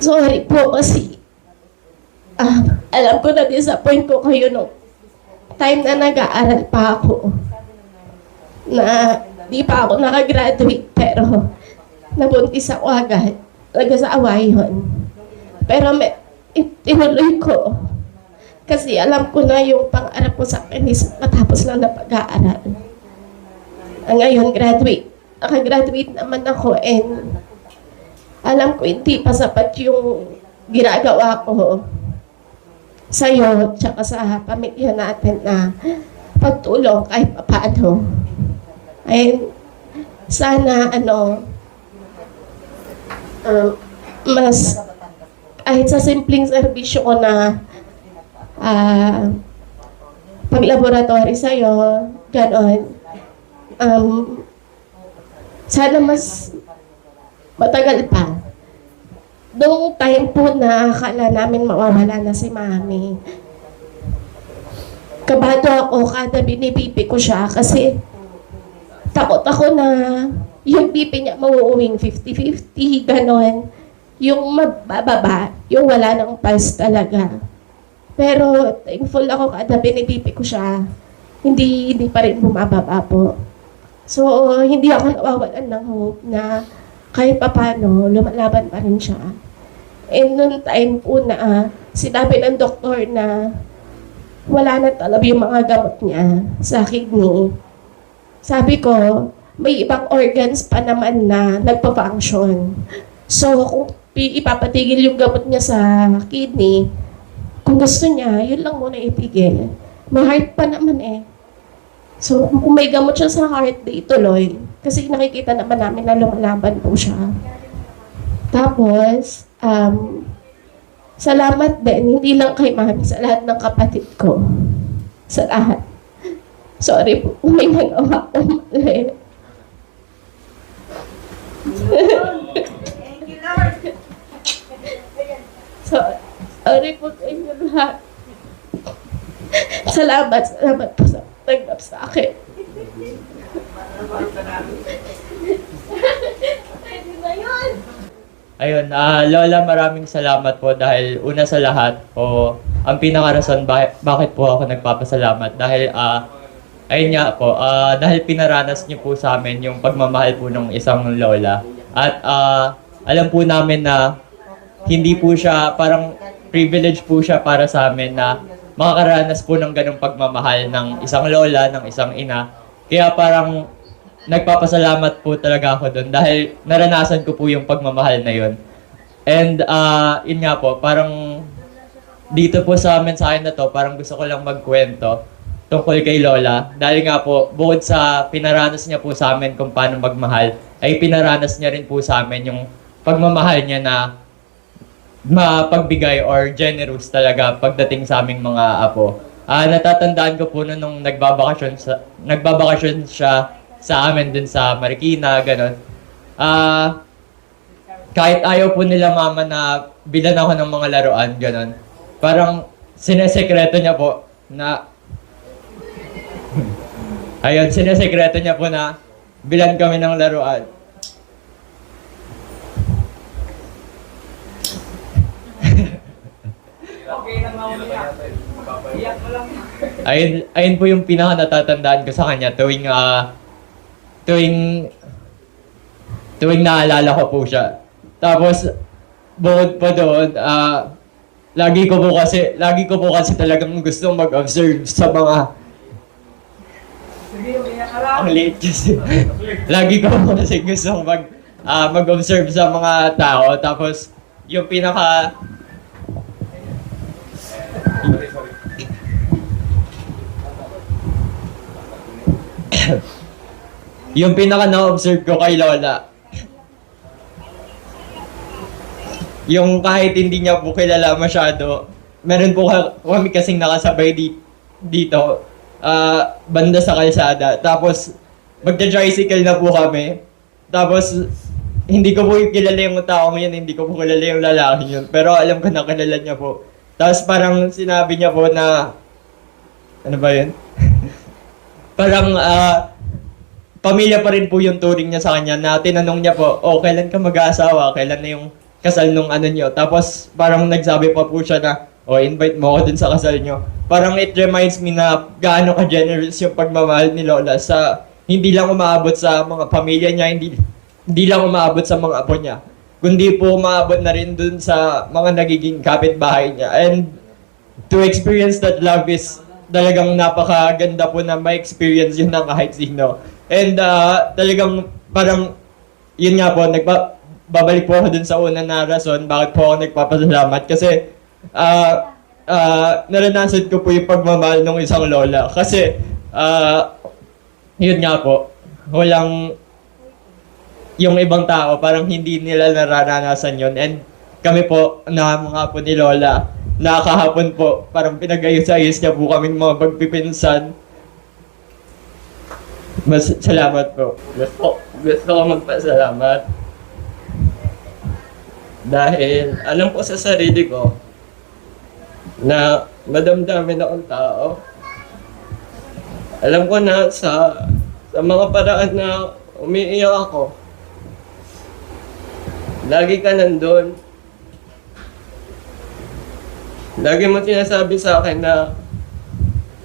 Sorry po kasi alam ko na disappoint ko kayo nung time na nag-aaral pa ako. Na di pa ako nakagraduate pero nabuntis ako agad. Talaga sa away yun. Pero tinuloy ko. Kasi alam ko na yung pangarap ko sa akin is matapos lang na pag-aaral. Ngayon, nakagraduate naman ako and alam ko hindi pa sapat yung ginagawa ko sa'yo tsaka sa pamilya natin na pagtulong kahit paano. And sana mas kahit sa simpleng serbisyo ko na pag-laboratory sa'yo, ganon. Sana mas matagal pa. Noong time po na akala namin mawawala na si Mami, kabado ako kada binipipi ko siya kasi takot ako na yung pipi niya mauuwing 50-50, ganon. Yung mababa, yung wala ng pulse talaga. Pero thankful ako kada binipipi ko siya, hindi pa rin bumababa po. So, hindi ako nawawalan ng hope na kahit papano, lumalaban pa rin siya. And noong time po na sinabi ng doktor na wala na talaga yung mga gamot niya sa kidney, sabi ko, may ibang organs pa naman na nagpa-function. So, kung ipapatigil yung gamot niya sa kidney, kung gusto niya, yun lang muna itigil. May heart pa naman eh. So, kung may gamot siya sa heart, di ituloy. Kasi nakikita naman namin na lumalaban po siya. Tapos, salamat din, hindi lang kay Mami, sa lahat ng kapatid ko. Sa lahat. Sorry po, may nagawa ko mali. Sorry po sa inyo lahat. Salamat po sa tanggap sa akin. Ayun, Lola, maraming salamat po dahil una sa lahat po, ang pinakarason bakit po ako nagpapasalamat dahil ayun nga po, dahil pinaranas niyo po sa amin yung pagmamahal po ng isang lola. At alam po namin na hindi po siya, parang privilege po siya para sa amin na makakaranas po ng ganong pagmamahal ng isang lola, ng isang ina. Kaya parang nagpapasalamat po talaga ako doon dahil naranasan ko po yung pagmamahal na yun. And yun nga po, parang dito po sa mensahe na to, parang gusto ko lang magkwento tungkol kay Lola. Dahil nga po, bukod sa pinaranas niya po sa amin kung paano magmahal, ay pinaranas niya rin po sa amin yung pagmamahal niya na mapagbigay or generous talaga pagdating sa aming mga apo. Natatandaan ko po nung nagbabakasyon siya sa amin dun sa Marikina, gano'n. Kahit ayaw po nila mama na bilan ako ng mga laruan, gano'n. Parang sinesekreto niya po na ayun, sinesekreto niya po na bilan kami ng laruan. Ayun po yung pinaka natatandaan ko sa kanya tuwing naalala ko po siya. Tapos, bukod pa doon, lagi ko po kasi talagang gustong mag-observe sa mga... Ang late kasi. Lagi ko po kasi gustong mag-observe sa mga tao. Tapos, yung pinaka... yung pinaka na-observe ko kay Lola, yung kahit hindi niya po kilala masyado, meron po kami kasing nakasabay dito, banda sa kalsada. Tapos, magta-tricycle na po kami. Tapos, hindi ko po kilala yung taong yun, hindi ko po kilala yung lalaki yun. Pero alam ko na kilala niya po. Tapos parang sinabi niya po na, ano ba yun? Parang, pamilya pa rin po yung turing niya sa kanya na tinanong niya po, kailan ka mag-aasawa? Kailan na yung kasal nung ano niyo? Tapos parang nagsabi pa po siya na, invite mo ako dun sa kasal niyo. Parang it reminds me na gaano ka-generous yung pagmamahal ni Lola sa hindi lang umaabot sa mga pamilya niya, hindi lang umaabot sa mga apo niya, kundi po umaabot na rin dun sa mga nagiging kapitbahay niya. And to experience that love is talagang napakaganda po na ma-experience yun ng kahit sino. And talagang parang yun nga po, babalik po ako dun sa una na rason bakit po ako nagpapasalamat. Kasi naranasan ko po yung pagmamahal ng isang lola. Kasi yun nga po, walang yung ibang tao, parang hindi nila nararanasan yun. And kami po, na mga po ni Lola, nakahapon po, parang pinag-ayos-ayos niya po kaming mga magpipinsan. Mas salamat po. Gusto ko magpasalamat. Dahil alam ko sa sarili ko na madamdamin akong tao. Alam ko na sa mga paraan na umiiyak ako, lagi ka nandun. Lagi mo sinasabi sa akin na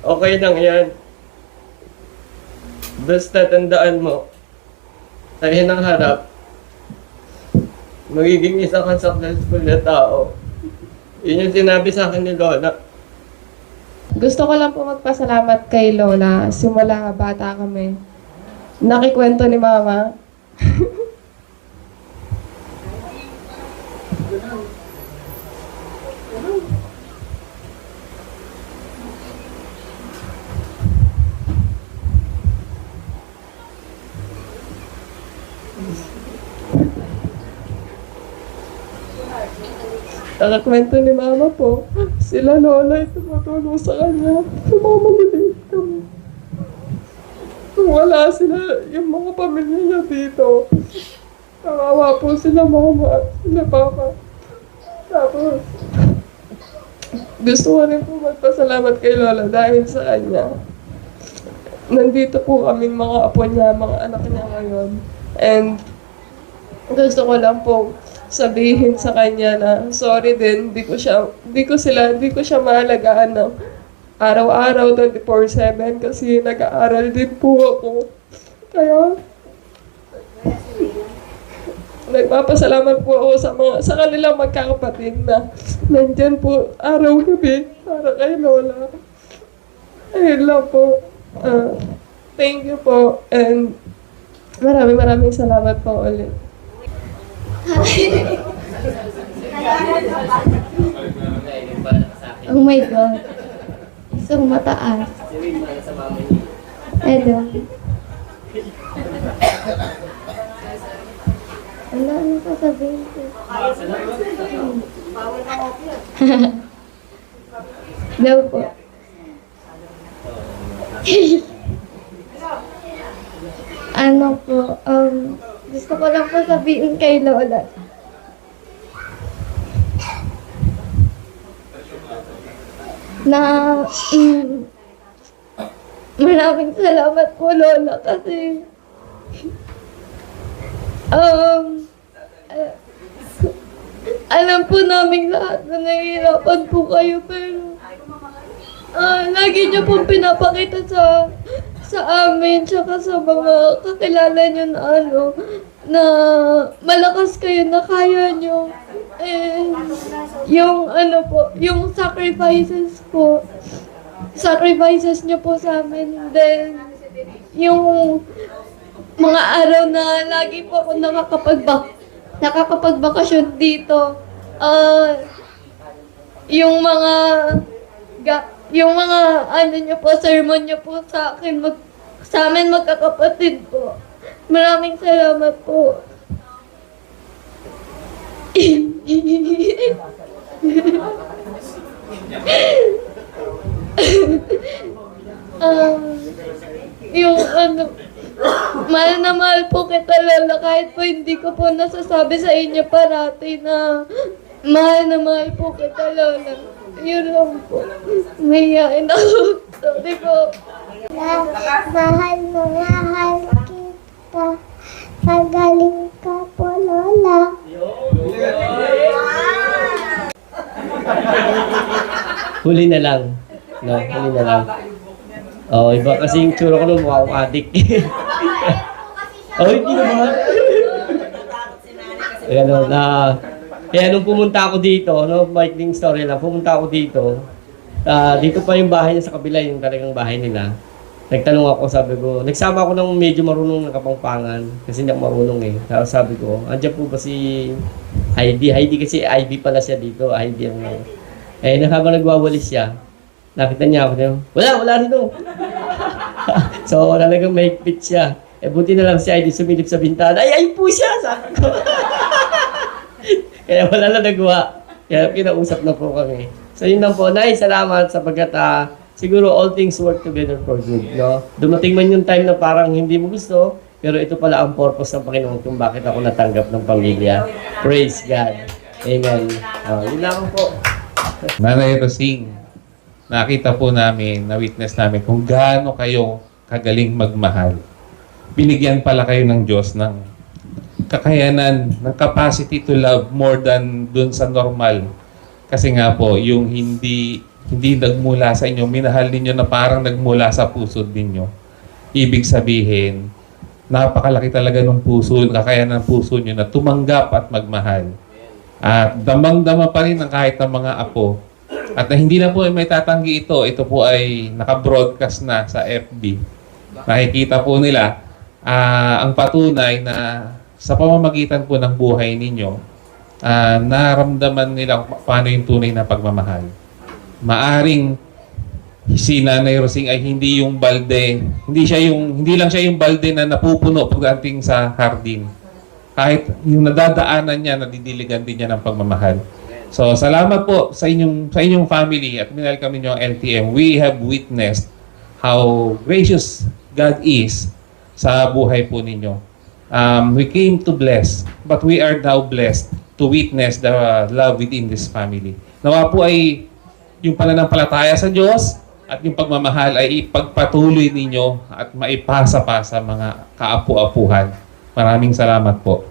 okay lang yan. Basta tandaan mo, sa hinang harap, magiging isa kang successful na tao. Yun yung sinabi sa akin ni Lola. Gusto ko lang po magpasalamat kay Lola. Simula bata kami. Nakikwento ni Mama. Nakakwento ni Mama po, sila Lola ay tumutulong sa kanya. Tumamalilit kami. Kung wala sila, yung mga pamilya niya dito, kawawa po sila Mama, sila Papa. Tapos, gusto ko rin po magpasalamat kay Lola dahil sa kanya. Nandito po kaming mga apo niya, mga anak niya ngayon. And gusto ko lang po sabihin sa kanya na sorry din, di ko siya maalagaan ng araw-araw 24/7 kasi nag-aaral din po ako. Kaya nagpapasalamat po ako sa kanilang magkakapatid na nandyan po araw-gabi para kay Lola. Ayun lang po. Thank you po and maraming salamat po ulit. Oh my God. Isang mataas. Edo. Ano sasabihin ko? Daw po. Ano po, gusto ko lang po sabihin kay Lola. Na maraming salamat po Lola kasi alam po namin lahat na nahihirapan po kayo, pero lagi niyo pong pinapakita sa amin, tsaka sa mga kakilala niyo na na malakas kayo, na kaya niyo. Yung yung sacrifices niyo po sa amin. Then, yung mga araw na lagi po ako nakakapagbakasyon dito, yung mga niyo po, sermon niyo po sa akin, sa amin magkakapatid po. Maraming salamat po. Mahal na mahal po kita, Lola, kahit po hindi ko po nasasabi sa inyo parati na mahal na mahal po kita, Lola. Yun lang po. Mahihain ako. Sorry po. Mahal na mahal kita. Magaling ka po, Lola. Huli na lang. No, huli na lang. Oh, iba kasi yung tsura ko nung mukha akong adik. Oh, hindi naman. Kaya nung pumunta ako dito, maikling story lang, pumunta ako dito, dito pa yung bahay niya sa kabila, yung talagang bahay nila. Nagtanong ako, sabi ko, nagsama ako ng medyo marunong ng Kapampangan, kasi hindi ako marunong eh. Tapos sabi ko, andyan po ba si Heidi? Heidi kasi Ivy pala siya dito, Heidi ang habang nagwawalis siya, nakita niya ako, wala rito. So, talagang mahigpit siya. Buti na lang si Heidi sumilip sa bintana, ay po siya, sabi ko. Kaya wala na nagawa. Kaya kinausap na po kami. So, yun lang po. Salamat sapagkat siguro all things work together for good, no? Dumating man yung time na parang hindi mo gusto, pero ito pala ang purpose ng Panginoon kung bakit ako natanggap ng pamilya. Praise God. Amen. Yun lang po. Nanay Rosing, nakita po namin, na-witness namin kung gaano kayo kagaling magmahal. Binigyan pala kayo ng Diyos ng kakayanan, ng capacity to love more than dun sa normal. Kasi nga po, yung hindi nagmula sa inyo, minahal ninyo na parang nagmula sa puso ninyo. Ibig sabihin, napakalaki talaga ng puso, kakayanan ng puso nyo na tumanggap at magmahal. At damang-dama pa rin ang kahit ng mga apo. At hindi na po may tatanggi ito po ay naka-broadcast na sa FB. Nakikita po nila ang patunay na sa pamamagitan po ng buhay ninyo, naramdaman nila paano yung tunay na pagmamahal. Maaring si Nanay Rosing ay hindi yung balde, hindi lang siya yung balde na napupuno pagdating sa hardin. Kahit yung nadadaanan niya, nadidiligan din niya ng pagmamahal. So, salamat po sa inyong family at minahal kami niyo ang LTM. We have witnessed how gracious God is sa buhay po ninyo. We came to bless, but we are now blessed to witness the love within this family. Nawa po ay yung pananampalataya sa Diyos at yung pagmamahal ay ipagpatuloy ninyo at maipasa pa sa mga kaapu-apuhan. Maraming salamat po.